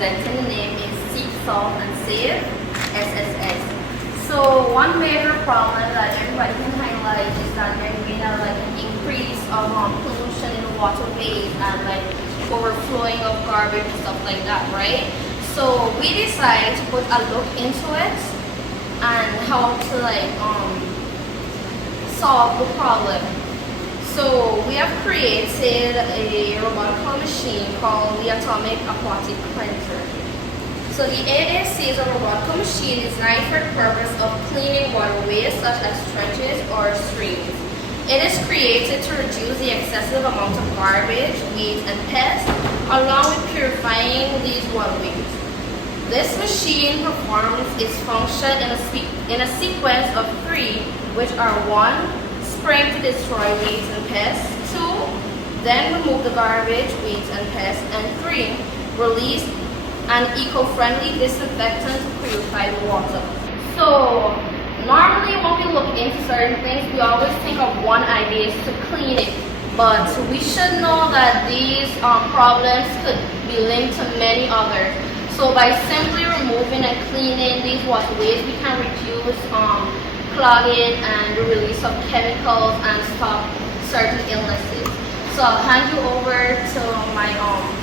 representing the name is Seek, Solve, and Save, SSS. So one major problem that everybody can highlight is that there's been like an increase of pollution in the waterways and like overflowing of garbage and stuff like that, right? So we decided to put a look into it and how to like solve the problem. So we have created a robotical machine called the Atomic Aquatic Cleanser. So the AAC is a robotical machine designed for the purpose of cleaning waterways such as trenches or streams. It is created to reduce the excessive amount of garbage, weeds, and pests, along with purifying these waterways. This machine performs its function in a sequence of 3, which are 1, spraying to destroy weeds and pests, 2, then remove the garbage, weeds, and pests, and 3, release an eco-friendly disinfectant to purify the water. So normally when we look into certain things, we always think of one idea is to clean it, but we should know that these problems could be linked to many others. So by simply removing and cleaning these waterways, we can reduce clogging and the release of chemicals and stop certain illnesses. So I'll hand you over to my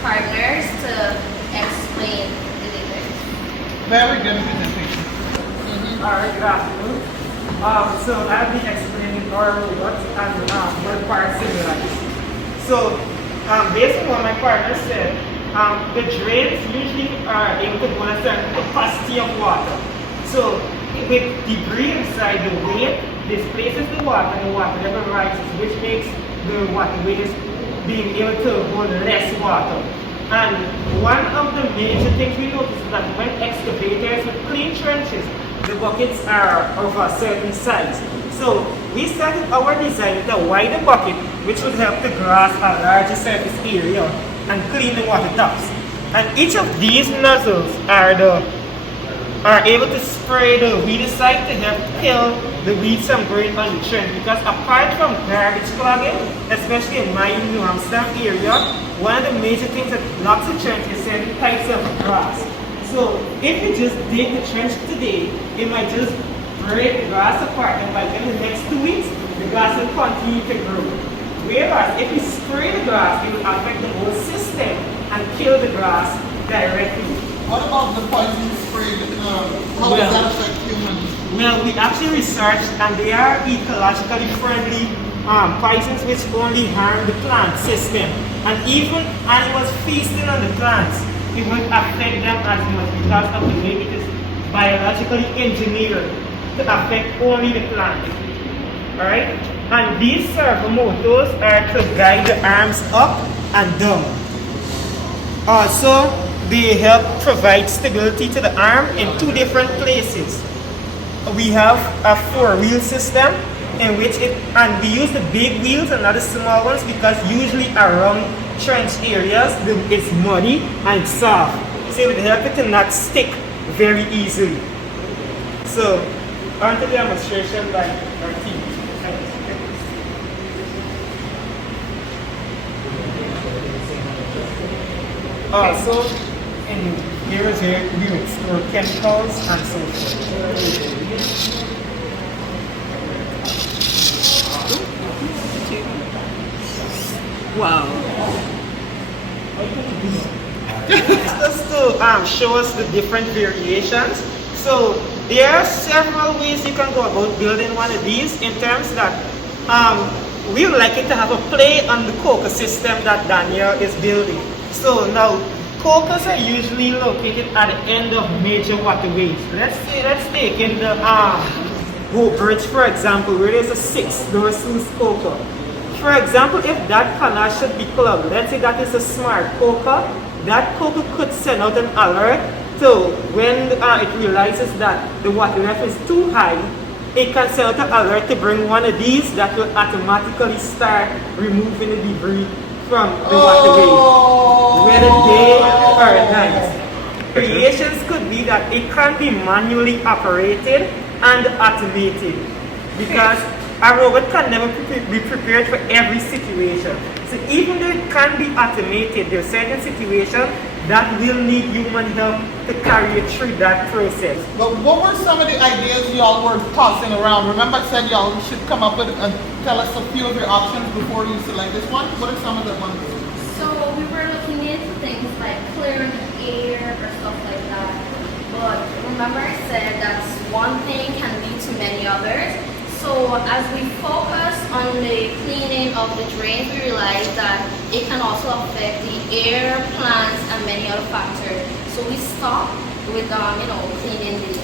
partners to explain the difference. Very good presentation. Alright, good afternoon. So I'll be explaining our robots and what parts symbolize. So based on what my partner said, the drains usually are able to go a certain capacity of water. So with debris inside, the weight displaces the water and the water never rises, which makes the waterways being able to hold less water. And one of the major things we notice is that when excavators would clean trenches, the buckets are of a certain size. So we started our design with a wider bucket, which would help to grasp a larger surface area and clean the water tops. And each of these nozzles are able to spray the weedicide to help kill the weeds from growing on the trench. Because apart from garbage clogging, especially in my New Amsterdam area, one of the major things that blocks the trench is certain types of grass. So if you just dig the trench today, it might just break the grass apart, and by the next 2 weeks, the grass will continue to grow. Whereas if you spray the grass, it will affect the whole system and kill the grass directly. What about the poison spray? How does that affect humans? Well, we actually researched, and they are ecologically friendly poisons which only harm the plant system. And even animals feasting on the plants, it won't affect them as much because of the way it is biologically engineered to affect only the plant. Alright? And these servo motors are to guide the arms up and down. Also, they help provide stability to the arm in 2 different places. We have a 4-wheel system in which and we use the big wheels and not the small ones because usually around trench areas it's muddy and it's soft. So it will help it to not stick very easily. So, on to the demonstration by our team. Also, here we would store chemicals and so forth. Wow. Just to show us the different variations. So there are several ways you can go about building one of these in terms that we would like it to have a play on the coca system that Daniel is building. So now cocas are usually located at the end of major waterways. Let's take in the Hope Bridge, for example, where there's a 6-door sluice coca. For example, if that canal should be clogged, let's say that is a smart coca, that coca could send out an alert. So when it realizes that the water level is too high, it can send out an alert to bring one of these that will automatically start removing the debris from the waterway, whether day or night. Variations could be that it can be manually operated and automated because a robot can never be prepared for every situation. So even though it can be automated, there are certain situations that will need human help to carry it through that process. But what were some of the ideas y'all were tossing around? Remember I said y'all should come up with and tell us a few of your options before you select this one? What are some of the ones? So we were looking into things like clearing the air or stuff like that. But remember I said that one thing can lead to many others. So as we focus on the cleaning of the drains, we realize that it can also affect the air, plants, and many other factors. So we stop with cleaning the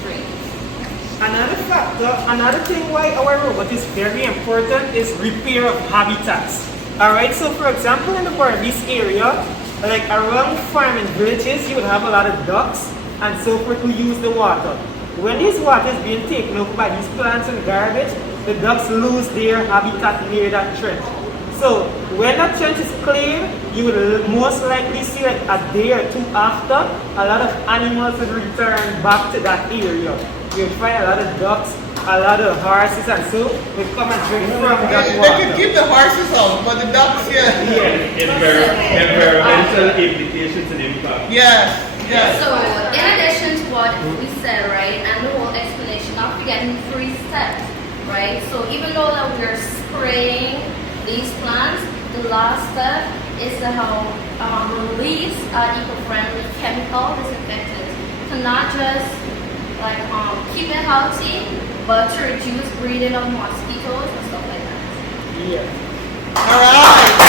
drains. Another factor, another thing why our robot is very important is repair of habitats. Alright, so for example in the Barbies area, like around farming villages, you would have a lot of ducks and so forth who use the water. When this water is being taken up by these plants and garbage, the ducks lose their habitat near that trench. So when that trench is cleared, you will most likely see like a day or two after, a lot of animals will return back to that area. You'll find a lot of ducks, a lot of horses, and so will come and drink from that They water. could keep the horses out, but the ducks, yeah. Environmental implications and impact. Yes, yes. So in addition to what we said, right, and the whole explanation, not forgetting 3 steps, right? So even though that we are spraying these plants, the last step is to help release eco-friendly chemical disinfectants to not just like keep it healthy, but to reduce breeding of mosquitoes and stuff like that. Yeah. All right.